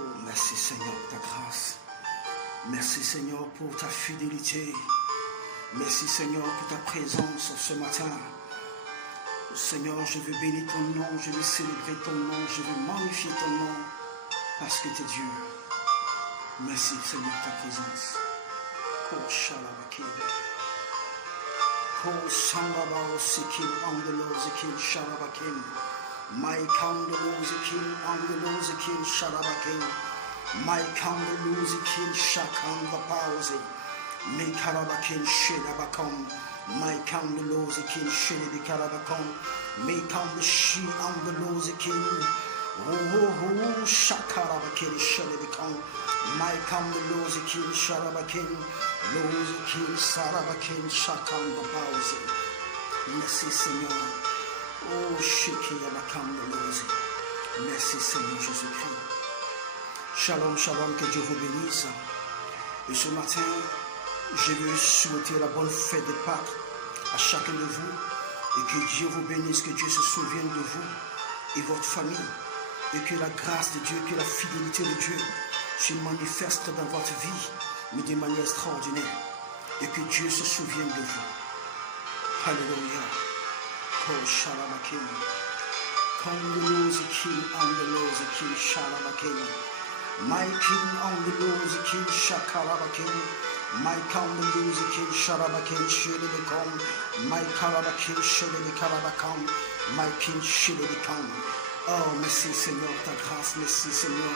Oh, merci Seigneur pour ta grâce. Merci Seigneur pour ta fidélité. Merci Seigneur pour ta présence ce matin. Seigneur, je veux bénir ton nom, je veux célébrer ton nom, je veux magnifier ton nom parce que tu es Dieu. Merci Seigneur pour ta présence. Koshalabakil. Kosambabausikin andalozikin shalabakin. My candalozikin andalozikin shalabakin. My candalozikin shakandapauzi. Me karabakin shedabakam. My candalozikin shedabikarabakom. Me candashi andalozikin. Oh, shakarabakin shedabikam. My candalozikin shalabakin. Lozikin sarabakin shakandapauzi. Merci Seigneur. Oh, shekiyabakandalozi. Merci Seigneur Jésus-Christ. Shalom, shalom, que Dieu vous bénisse. Et ce matin, je veux souhaiter la bonne fête de Pâques à chacun de vous. Et que Dieu vous bénisse, que Dieu se souvienne de vous et votre famille. Et que la grâce de Dieu, que la fidélité de Dieu se manifeste dans votre vie, mais de manière extraordinaire. Et que Dieu se souvienne de vous. Alléluia. Koshalabakim. Kandaluzikin andalozikin shalabakim. My king on the Luzikin Shakarabakin, my Kandaluzikin Sharabakin Shilibikom, my Karabakin Shilibikarabakom, my king Shilibikam. Oh, merci Seigneur pour ta grâce, merci Seigneur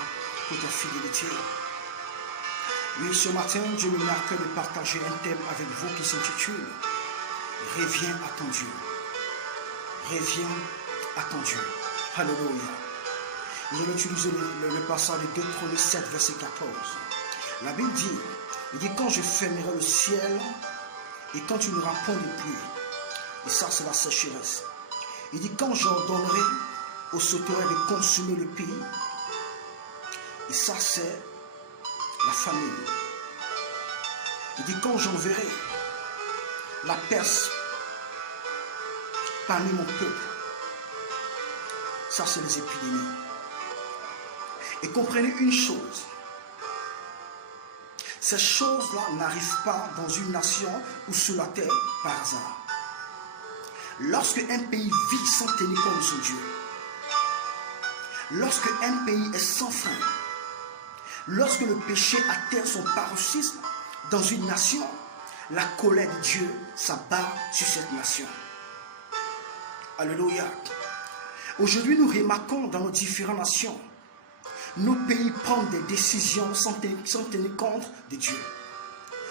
pour ta fidélité. Oui, ce matin, Dieu me met à cœur de partager un thème avec vous qui s'intitule Reviens à ton Dieu. Reviens à ton Dieu. Alléluia. Nous allons utiliser le passage de 2 Chroniques 7, verset 14. La Bible dit, il dit, quand je fermerai le ciel et quand tu n'auras point de pluie, et ça c'est la sécheresse. Il dit, quand j'ordonnerai aux sauterelles de consumer le pays, et ça c'est la famine. Il dit, quand j'enverrai la peste parmi mon peuple, ça c'est les épidémies. Et comprenez une chose, ces choses-là n'arrivent pas dans une nation ou sur la terre par hasard. Lorsque un pays vit sans tenir compte de son Dieu, lorsque un pays est sans frein, lorsque le péché atteint son paroxysme dans une nation, la colère de Dieu s'abat sur cette nation. Alléluia. Aujourd'hui, nous remarquons dans nos différentes nations, nos pays prennent des décisions sans tenir compte de Dieu.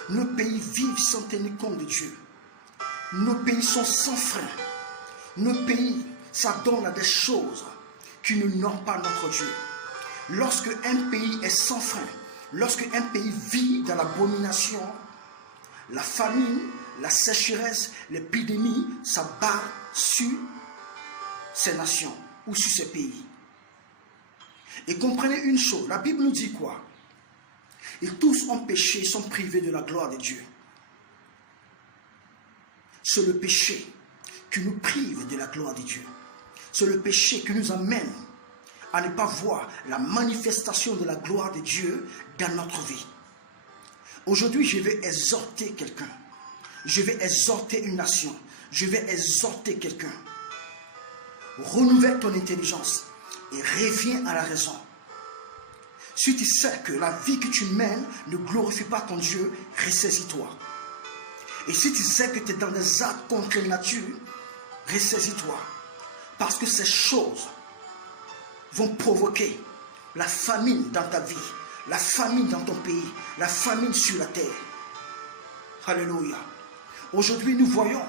Nos pays vivent sans tenir compte de Dieu. Nos pays sont sans frein. Nos pays s'adonnent à des choses qui ne n'ont pas notre Dieu. Lorsque un pays est sans frein, lorsque un pays vit dans l'abomination, la famine, la sécheresse, l'épidémie s'abat sur ces nations ou sur ces pays. Et comprenez une chose, la Bible nous dit quoi? Et tous ont péché, ils sont privés de la gloire de Dieu. C'est le péché qui nous prive de la gloire de Dieu. C'est le péché qui nous amène à ne pas voir la manifestation de la gloire de Dieu dans notre vie. Aujourd'hui, je vais exhorter quelqu'un. Je vais exhorter une nation. Je vais exhorter quelqu'un. Renouvelle ton intelligence et reviens à la raison. Si tu sais que la vie que tu mènes ne glorifie pas ton Dieu, ressaisis-toi. Et si tu sais que tu es dans des actes contre la nature, ressaisis-toi. Parce que ces choses vont provoquer la famine dans ta vie, la famine dans ton pays, la famine sur la terre. Alléluia. Aujourd'hui, nous voyons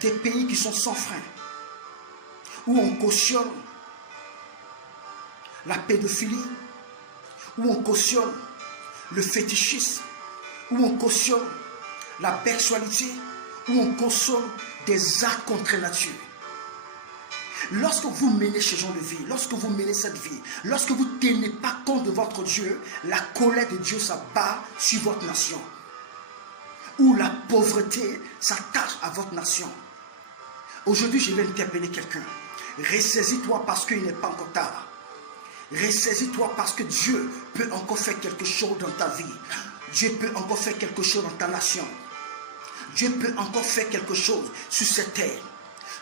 des pays qui sont sans frein, où on cautionne la pédophilie, où on cautionne le fétichisme, où on cautionne la bestialité, où on cautionne des actes contre nature. Lorsque vous menez ce genre de vie, lorsque vous menez cette vie, lorsque vous ne tenez pas compte de votre Dieu, la colère de Dieu s'abat sur votre nation. Ou la pauvreté s'attache à votre nation. Aujourd'hui, je vais interpeller quelqu'un. Ressaisis-toi parce qu'il n'est pas encore tard. Ressaisis-toi parce que Dieu peut encore faire quelque chose dans ta vie. Dieu peut encore faire quelque chose dans ta nation. Dieu peut encore faire quelque chose sur cette terre.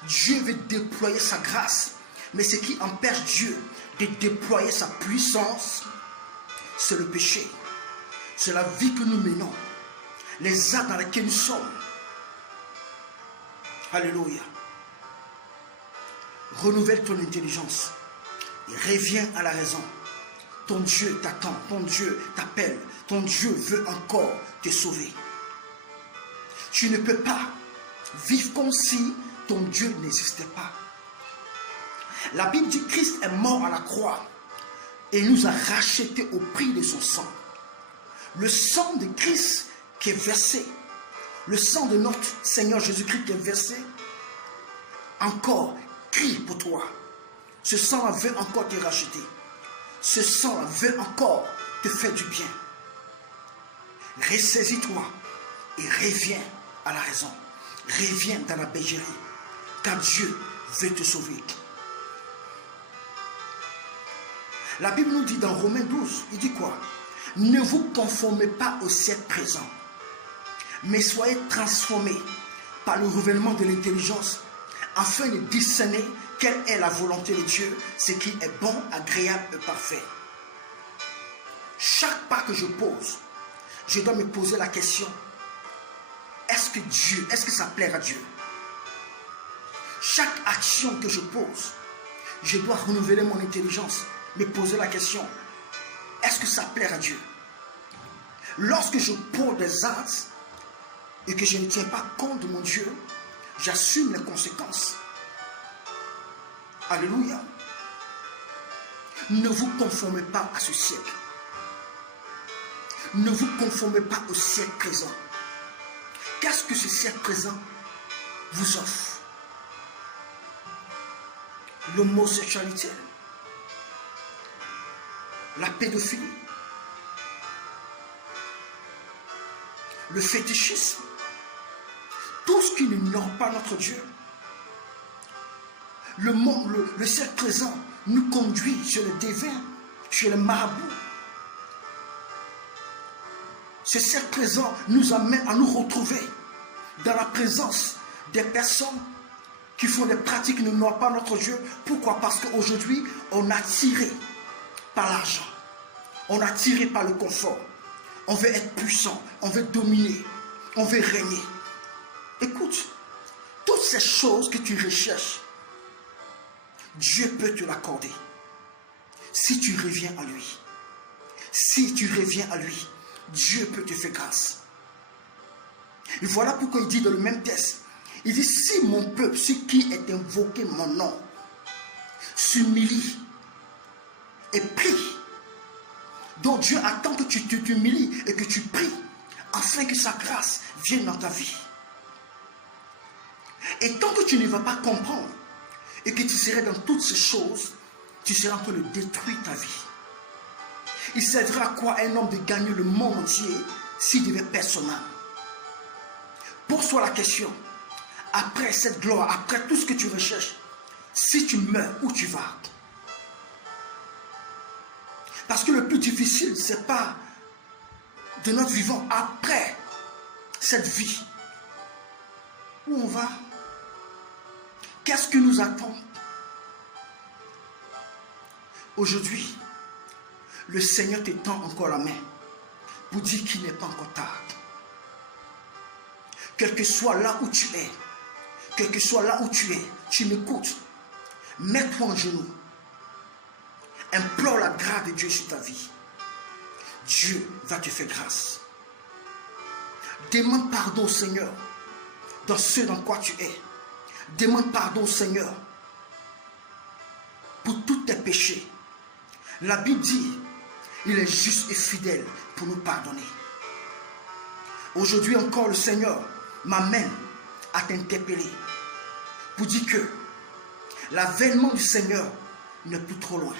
Dieu veut déployer sa grâce. Mais ce qui empêche Dieu de déployer sa puissance, c'est le péché. C'est la vie que nous menons. Les actes dans lesquels nous sommes. Alléluia. Renouvelle ton intelligence. Et reviens à la raison. Ton Dieu t'attend. Ton Dieu t'appelle. Ton Dieu veut encore te sauver. Tu ne peux pas vivre comme si ton Dieu n'existait pas. La Bible dit que Christ est mort à la croix et nous a rachetés au prix de son sang. Le sang de Christ qui est versé, le sang de notre Seigneur Jésus-Christ qui est versé, encore crie pour toi. Ce sang-là veut encore te racheter. Ce sang-là veut encore te faire du bien. Ressaisis-toi et reviens à la raison. Reviens dans la bergerie, car Dieu veut te sauver. La Bible nous dit dans Romains 12, il dit quoi? Ne vous conformez pas au siècle présent, mais soyez transformés par le renouvellement de l'intelligence, afin de discerner quelle est la volonté de Dieu, ce qui est bon, agréable et parfait. Chaque pas que je pose, je dois me poser la question, est-ce que ça plaît à Dieu? Chaque action que je pose, je dois renouveler mon intelligence, me poser la question, est-ce que ça plaît à Dieu? Lorsque je pose des actes et que je ne tiens pas compte de mon Dieu, j'assume les conséquences. Alléluia. Ne vous conformez pas à ce siècle. Ne vous conformez pas au siècle présent. Qu'est-ce que ce siècle présent vous offre? L'homosexualité, la pédophilie, le fétichisme, tout ce qui n'honore pas notre Dieu. Le siècle présent nous conduit chez le devin, chez le marabout. Ce siècle présent nous amène à nous retrouver dans la présence des personnes qui font des pratiques qui n'honorent pas notre Dieu. Pourquoi? Parce qu'aujourd'hui, on a tiré par l'argent. On a tiré par le confort. On veut être puissant. On veut dominer. On veut régner. Écoute, toutes ces choses que tu recherches, Dieu peut te l'accorder. Si tu reviens à lui. Si tu reviens à lui, Dieu peut te faire grâce. Et voilà pourquoi il dit dans le même texte, il dit, si mon peuple, ce qui est invoqué mon nom, s'humilie et prie. Donc Dieu attend que tu t'humilies et que tu pries, afin que sa grâce vienne dans ta vie. Et tant que tu ne vas pas comprendre, et que tu serais dans toutes ces choses, tu seras en train de détruire ta vie. Il servira à quoi un homme de gagner le monde entier s'il devait perdre son âme? Pose-toi la question, après cette gloire, après tout ce que tu recherches, si tu meurs, où tu vas? Parce que le plus difficile, ce n'est pas de notre vivant après cette vie. Où on va? Qu'est-ce qui nous attend? Aujourd'hui, le Seigneur te tend encore la main pour dire qu'il n'est pas encore tard. Quel que soit là où tu es, quel que soit là où tu es, tu m'écoutes, mets-toi en genoux. Implore la grâce de Dieu sur ta vie. Dieu va te faire grâce. Demande pardon au Seigneur dans ce dans quoi tu es. Demande pardon au Seigneur pour tous tes péchés. La Bible dit, il est juste et fidèle pour nous pardonner. Aujourd'hui encore, le Seigneur m'amène à t'interpeller pour dire que l'avènement du Seigneur n'est plus trop loin.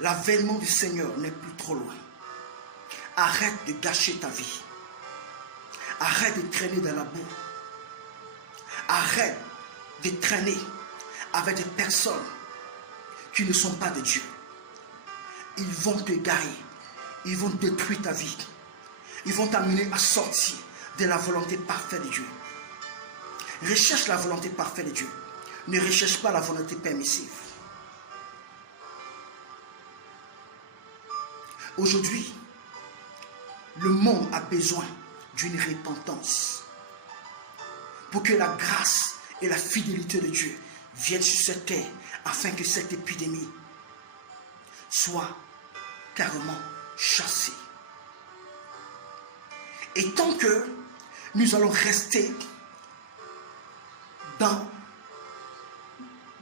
L'avènement du Seigneur n'est plus trop loin. Arrête de gâcher ta vie. Arrête de traîner dans la boue. Arrête de traîner avec des personnes qui ne sont pas de Dieu. Ils vont te garer. Ils vont détruire ta vie. Ils vont t'amener à sortir de la volonté parfaite de Dieu. Recherche la volonté parfaite de Dieu. Ne recherche pas la volonté permissive. Aujourd'hui, le monde a besoin d'une repentance pour que la grâce et la fidélité de Dieu viennent sur cette terre afin que cette épidémie soit carrément chassée. Et tant que nous allons rester dans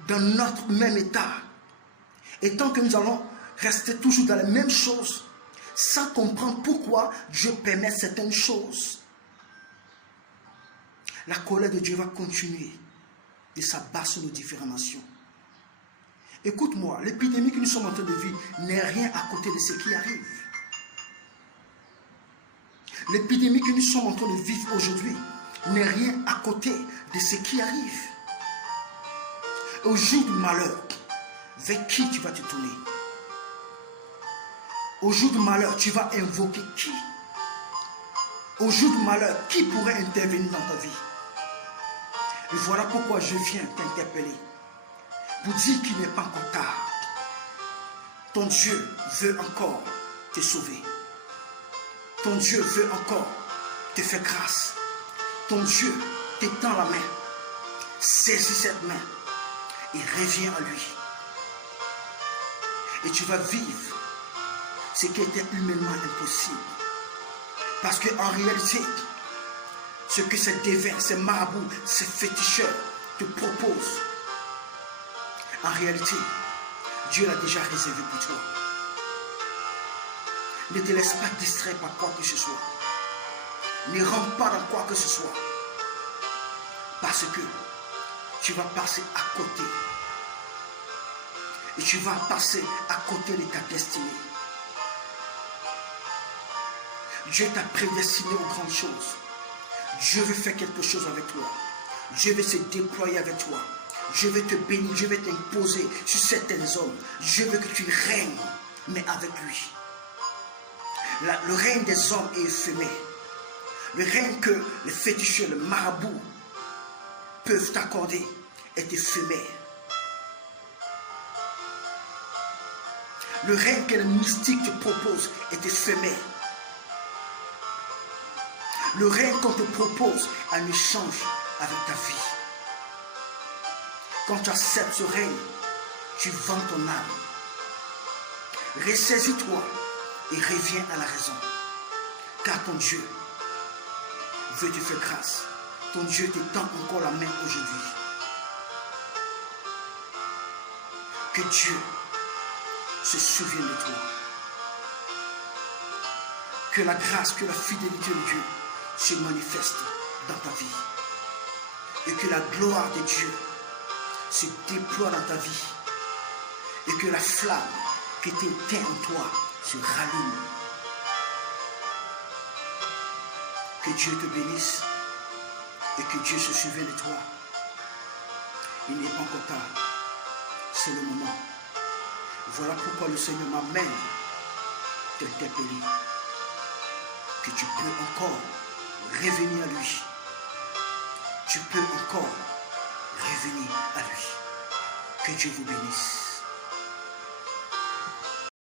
notre même état, et tant que nous allons rester toujours dans les mêmes choses, sans comprendre pourquoi Dieu permet certaines choses, la colère de Dieu va continuer et s'abattre sur nos différentes nations. Écoute-moi, l'épidémie que nous sommes en train de vivre n'est rien à côté de ce qui arrive. L'épidémie que nous sommes en train de vivre aujourd'hui n'est rien à côté de ce qui arrive. Au jour du malheur, vers qui tu vas te tourner? Au jour du malheur, tu vas invoquer qui? Au jour du malheur, qui pourrait intervenir dans ta vie? Et voilà pourquoi je viens t'interpeller. Pour dire qu'il n'est pas encore tard. Ton Dieu veut encore te sauver. Ton Dieu veut encore te faire grâce. Ton Dieu t'étend la main. Saisis cette main et reviens à lui. Et tu vas vivre ce qui était humainement impossible. Parce qu'en réalité, ce que ces dévins, ces marabouts, ces féticheurs te proposent, en réalité, Dieu l'a déjà réservé pour toi. Ne te laisse pas distraire par quoi que ce soit. Ne rentre pas dans quoi que ce soit. Parce que tu vas passer à côté. Et tu vas passer à côté de ta destinée. Dieu t'a prédestiné aux grandes choses. Dieu veut faire quelque chose avec toi. Dieu veut se déployer avec toi. Je vais te bénir, je vais t'imposer sur certains hommes. Je veux que tu règnes, mais avec lui. Le règne des hommes est éphémère. Le règne que les féticheurs, les marabouts peuvent t'accorder est éphémère. Le règne que les mystiques te proposent est éphémère. Le règne qu'on te propose en échange avec ta vie. Quand tu acceptes ce règne, tu vends ton âme. Ressaisis-toi et reviens à la raison. Car ton Dieu veut te faire grâce. Ton Dieu t'étend encore la main aujourd'hui. Que Dieu se souvienne de toi. Que la grâce, que la fidélité de Dieu se manifeste dans ta vie. Et que la gloire de Dieu se déploie dans ta vie. Et que la flamme qui était éteinte en toi se rallume. Que Dieu te bénisse et que Dieu se souvienne de toi. Il n'est pas encore tard. C'est le moment. Voilà pourquoi le Seigneur m'amène t'interpeller. Que tu peux encore revenir à lui. Tu peux encore revenir à lui. Que Dieu vous bénisse.